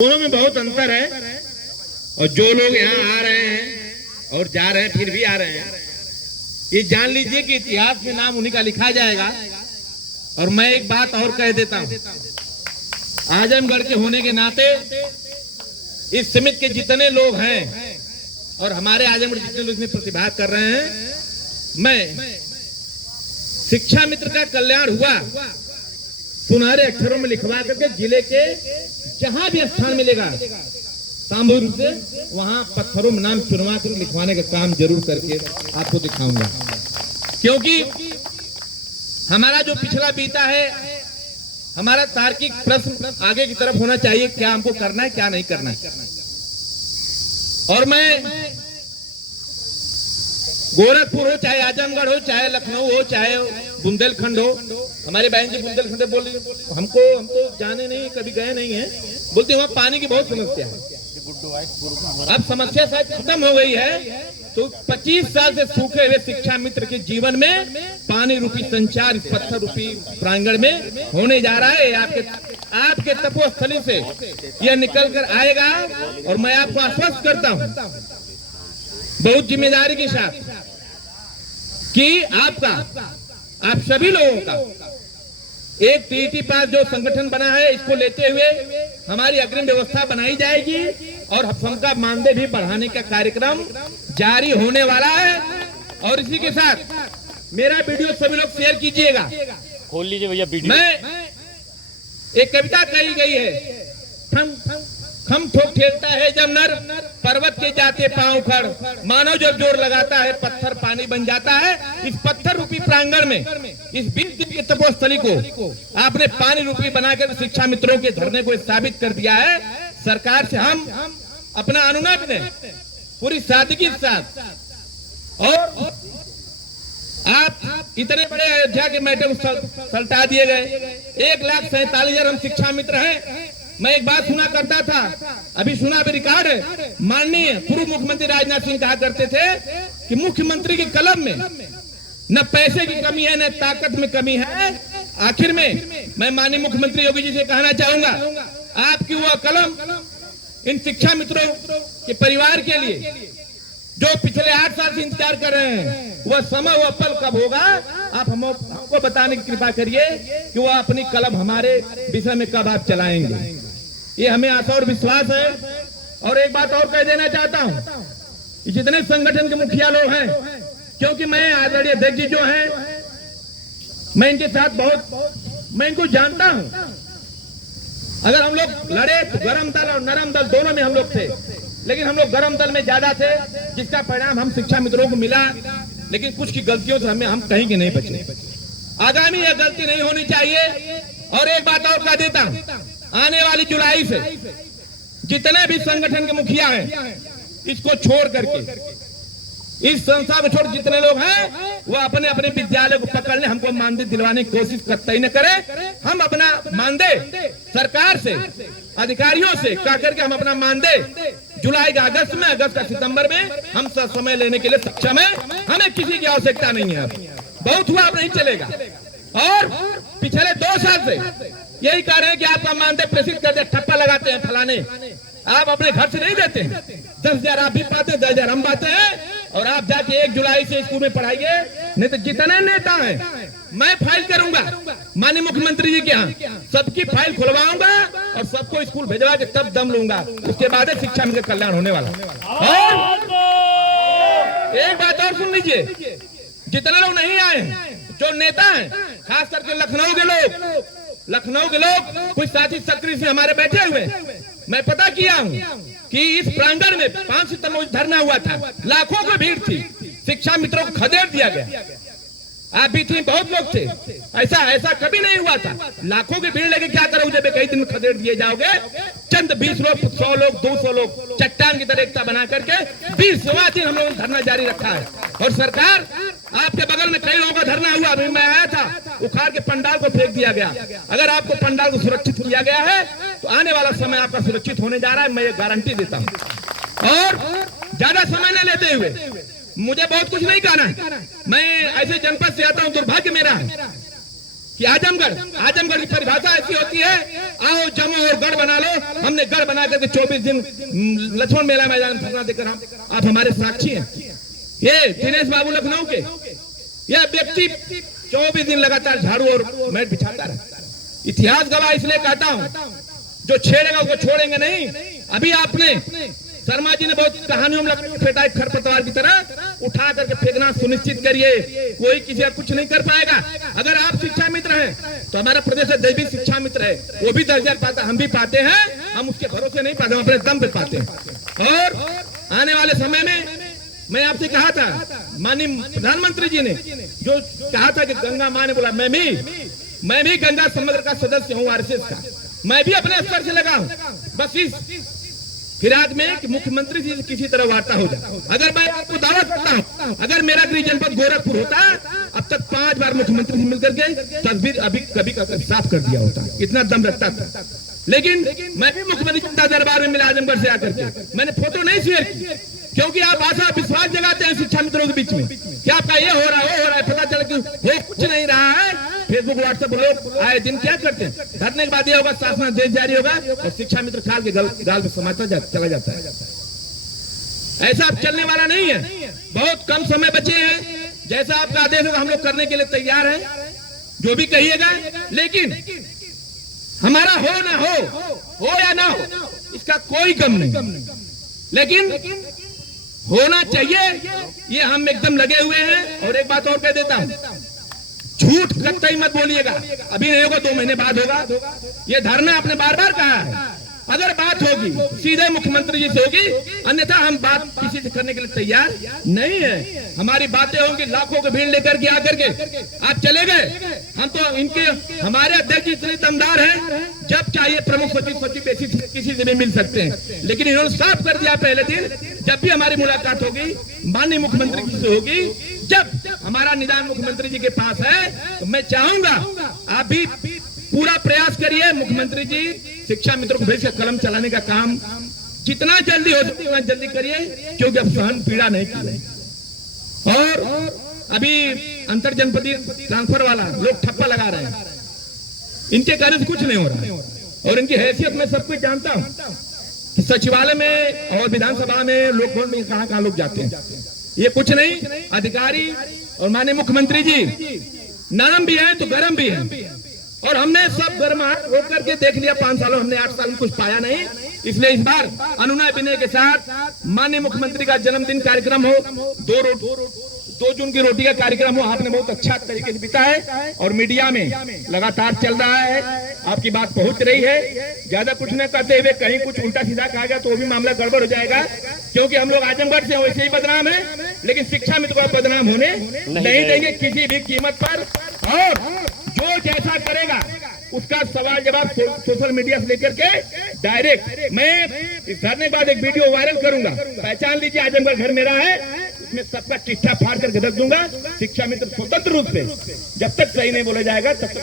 दोनों में बहुत अंतर है। और जो लोग यहाँ आ रहे हैं और जा रहे हैं फिर भी आ रहे हैं, ये जान लीजिए कि इतिहास में नाम उन्हीं का लिखा जाएगा। और मैं एक बात और कह देता हूँ, आजमगढ़ के होने के नाते इस समिति के जितने लोग हैं और हमारे आजमगढ़ जितने लोग इसमें प्रतिभाग कर रहे हैं, मैं शिक्षा मित्र का कल्याण हुआ सुनहरे अक्षरों में लिखवा करके जिले के जहां भी स्थान मिलेगा सामूहिक रूप से वहां पत्थरों में नाम चुनवा कर लिखवाने का काम जरूर करके आपको दिखाऊंगा। क्योंकि हमारा जो पिछला बीता है, हमारा तार्किक प्रश्न आगे की तरफ होना चाहिए, क्या हमको करना है क्या नहीं करना है। और मैं गोरखपुर हो चाहे आजमगढ़ हो चाहे लखनऊ हो चाहे बुंदेलखंड हो, हमारे बहन जी बुंदेलखंड बोल रही, हम तो जाने नहीं, कभी गए नहीं है, बोलते वहाँ पानी की बहुत समस्या है। अब समस्या शायद खत्म हो गई है, तो 25 साल से सूखे हुए शिक्षा मित्र के जीवन में पानी रूपी संचार इस पत्थर रूपी प्रांगण में होने जा रहा है। आपके तपोस्थली से यह निकल कर आएगा। और मैं आपको आश्वस्त करता हूँ बहुत जिम्मेदारी के साथ कि आप सभी लोगों का एक टीटी पास जो संगठन बना है, इसको लेते हुए हमारी अग्रिम व्यवस्था बनाई जाएगी और सबका मानदेय भी बढ़ाने का कार्यक्रम जारी होने वाला है। और इसी के साथ मेरा वीडियो सभी लोग शेयर कीजिएगा, खोल लीजिए भैया वीडियो। मैं एक कविता कही गई है, खम ठोक ठेलता है जब नर पर्वत के जाते पांव खड़, मानव जब जोर लगाता है पत्थर पानी बन जाता है। इस पत्थर रूपी प्रांगण में इस 20 दिन की तपोस्थली को आपने पानी रूपी बनाकर शिक्षा मित्रों के धरने को साबित कर दिया है। सरकार से हम अपना अनुनय ने पूरी सादगी के साथ, और आप इतने बड़े अयोध्या के मैटर सल्टा दिए गए, 1,47,000 हम शिक्षा मित्र हैं। मैं एक बात सुना करता था, अभी सुना भी रिकॉर्ड है, माननीय पूर्व मुख्यमंत्री राजनाथ सिंह कहा करते थे कि मुख्यमंत्री की कलम में न पैसे की कमी है न ताकत में कमी है। आखिर में मैं माननीय मुख्यमंत्री योगी जी से कहना चाहूंगा, आपकी वह कलम इन शिक्षा मित्रों के परिवार के लिए जो पिछले 8 साल से इंतजार कर रहे हैं, वह समय वह पल कब होगा, आप हमको बताने की कृपा करिए कि वह अपनी कलम हमारे विषय में कब आप चलाएंगे। ये हमें आशा और विश्वास है। और एक बात और कह देना चाहता हूँ, जितने संगठन के मुखिया लोग हैं, क्योंकि मैं आदरणीय अध्यक्ष जी जो हैं, मैं इनके साथ मैं इनको जानता हूँ। अगर हम लोग लड़े तो गरम दल और नरम दल दोनों में हम लोग थे, लेकिन हम लोग गरम दल में ज्यादा थे, जिसका परिणाम हम शिक्षा मित्रों को मिला। लेकिन कुछ की गलतियों से हम कहीं के नहीं बचे। आगामी यह गलती नहीं होनी चाहिए। और एक बात और कह देता हूं, आने वाली जुलाई से जितने भी संगठन के मुखिया हैं, इसको छोड़ करके इस संस्था को छोड़ जितने लोग हैं, वो अपने अपने विद्यालय को पकड़ ले, हमको मानदेय दिलवाने की कोशिश कतई न करें। हम अपना मानदेय सरकार से, अधिकारियों से कह करके हम अपना मानदेय जुलाई का अगस्त में, अगस्त का सितंबर में हम समय लेने के लिए सक्षम है। हमें किसी की आवश्यकता नहीं है। बहुत हुआ, अब नहीं चलेगा। और पिछले 2 साल से यही कह रहे हैं कि आपका मानदेय प्रेषित कर दे, ठप्पा लगाते हैं फलाने, आप अपने घर से नहीं देते हैं। 10,000 आप भी पाते हैं, 10,000 हम पाते हैं। और आप जाके 1 जुलाई से स्कूल में पढ़ाइए, नहीं तो जितने नेता हैं मैं फाइल करूंगा माननीय मुख्यमंत्री जी के यहाँ, सबकी फाइल खुलवाऊंगा और सबको स्कूल भेजवा के तब दम लूंगा। उसके बाद शिक्षा में कल्याण होने वाला। और एक बात और सुन लीजिए, जितने लोग नहीं आए हैं, जो नेता हैं, खास करके लखनऊ के लोग कुछ साथी सक्रिय से हमारे बैठे हुए, मैं पता किया हूँ कि इस प्रांगण में 5 सितंबर को धरना हुआ था, लाखों की भीड़ थी, शिक्षा मित्रों को खदेड़ दिया गया। आप भी थी, बहुत लोग थे, ऐसा कभी नहीं हुआ था। लाखों की भीड़ लेके क्या करोगे जब कई दिन में खदेड़ दिए जाओगे। चंद 20 लोग, 100 लोग, 200 लोग चट्टान की तरह एकता बना करके 20वां दिन हम लोगों ने धरना जारी रखा है। और सरकार, आपके बगल में कई लोगों का धरना हुआ, अभी मैं आया था, उखाड़ के पंडाल को फेंक दिया गया। अगर आपको पंडाल को सुरक्षित किया गया है तो आने वाला समय आपका सुरक्षित होने जा रहा है, मैं ये गारंटी देता हूँ। और ज्यादा समय न लेते हुए, मुझे बहुत कुछ नहीं कहना है, मैं ऐसे जनपद से आता हूँ, दुर्भाग्य मेरा है कि आजमगढ़ की परिभाषा ऐसी होती है, आओ जमो और गढ़ बना लो। हमने गढ़ बना करके 24 दिन लक्ष्मण मेला मैदान में धरना देकर आप हमारे साक्षी हैं। ये दिनेश बाबू लखनऊ के, यह व्यक्ति 24 दिन लगातार झाड़ू और मैट बिछाता रहा। इतिहास गवाह इसलिए कहता हूं, जो छेड़ेगा उसको छोड़ेंगे नहीं। अभी आपने शर्मा जी ने बहुत कहानियों में फेंटा, खरपतवार की तरह उठा करके फेंकना सुनिश्चित करिए, कोई किसी का कुछ नहीं कर पाएगा। अगर आप शिक्षा मित्र हैं तो हमारा प्रदेश देश भी शिक्षा मित्र है, वो भी दर्जा पाता, हम भी पाते हैं। हम उसके भरोसे नहीं पाते, हम अपने दम पे पाते हैं। और आने वाले समय में मैं आपसे कहा था, माननीय प्रधानमंत्री जी ने जो कहा था कि गंगा माँ ने बोला, मैं भी गंगा समुद्र का सदस्य हूँ, आरएसएस का, मैं भी अपने स्तर से लगा हूँ। बस इस फिराक में कि मुख्यमंत्री जी से किसी तरह वार्ता हो जाए। अगर मैं आपको दावा करता हूँ, अगर मेरा गृह जनपद गोरखपुर होता, अब तक 5 बार मुख्यमंत्री से मिलकर के तस्वीर अभी कभी साफ कर दिया होता, इतना दम रखता था। लेकिन मैं भी मुख्यमंत्री जनता दरबार में मिला आजमगढ़ से आकर के, मैंने फोटो नहीं शेयर की, क्योंकि आप आशा विश्वास जगाते हैं शिक्षा मित्रों के बीच में कि आपका ये हो रहा है, वो हो रहा है, पता चला कि वो कुछ नहीं रहा है। फेसबुक व्हाट्सएप लोग आए दिन क्या करते हैं, धरने के बाद ये होगा, शासनादेश जारी होगा और शिक्षा मित्र खाल के गाल पे समाता चला जाता है। ऐसा अब चलने वाला नहीं है। बहुत कम समय बचे हैं, जैसा आपका आदेश होगा हम लोग करने के लिए तैयार हैं, जो भी कहिएगा। लेकिन हमारा हो ना हो या ना हो, इसका कोई गम नहीं, लेकिन होना चाहिए, ये हम एकदम लगे हुए हैं। और एक बात और कह देता हूं, झूठ कतई मत बोलिएगा, अभी नहीं होगा, 2 महीने बाद होगा। ये धरना आपने बार बार कहा है, अगर बात होगी सीधे मुख्यमंत्री जी से होगी, अन्यथा हम बात किसी से करने के लिए तैयार नहीं है। हमारी बातें होंगी, लाखों की भीड़ लेकर के आकर के आप चले गए। हम तो इनके हमारे अध्यक्ष इतने दमदार हैं, जब चाहिए प्रमुख सचिव किसी से भी मिल सकते हैं। लेकिन इन्होंने साफ कर दिया पहले दिन, जब भी हमारी मुलाकात होगी माननीय मुख्यमंत्री जी से होगी, जब हमारा निदान मुख्यमंत्री जी के पास है, तो मैं चाहूंगा आप भी पूरा प्रयास करिए। मुख्यमंत्री जी शिक्षा मित्रों को भेज कर कलम चलाने का काम जितना जल्दी हो सके उतना जल्दी करिए, क्योंकि अब सहन पीड़ा नहीं की। और अभी अंतर जनपदीय ट्रांसफर वाला लोग ठप्पा लगा रहे हैं, इनके कारण से कुछ नहीं हो रहा है। और इनकी हैसियत मैं सब कुछ जानता हूँ कि सचिवालय में और विधानसभा में लोग भवन में कहाँ लोग जाते हैं, ये कुछ नहीं। अधिकारी और माननीय मुख्यमंत्री जी नरम भी है तो गर्म भी है, और हमने सब गर्माहट होकर के देख लिया। 5 सालों हमने 8 साल में कुछ पाया नहीं, इसलिए इस बार अनुनय विनय के साथ माननीय मुख्यमंत्री का जन्मदिन कार्यक्रम हो, 2 जून की रोटी का कार्यक्रम हो, आपने बहुत अच्छा तरीके से बिताया और मीडिया में लगातार चल रहा है, आपकी बात पहुंच रही है। ज्यादा कुछ न करते हुए कहीं कुछ उल्टा सीधा कहा गया तो वो भी मामला गड़बड़ हो जाएगा, क्योंकि हम लोग आजमगढ़ से वैसे ही बदनाम है, लेकिन शिक्षा मित्र को बदनाम होने नहीं देंगे किसी भी कीमत पर। और जो जैसा करेगा उसका सवाल जवाब सोशल मीडिया से लेकर के डायरेक्ट मैं इस धरने के बाद एक वीडियो वायरल करूंगा, पहचान लीजिए आजमगढ़ घर मेरा है, इसमें सबका चिट्ठा फाड़ करके रख दूंगा। शिक्षा मित्र स्वतंत्र रूप से जब तक सही नहीं बोला जाएगा तब तक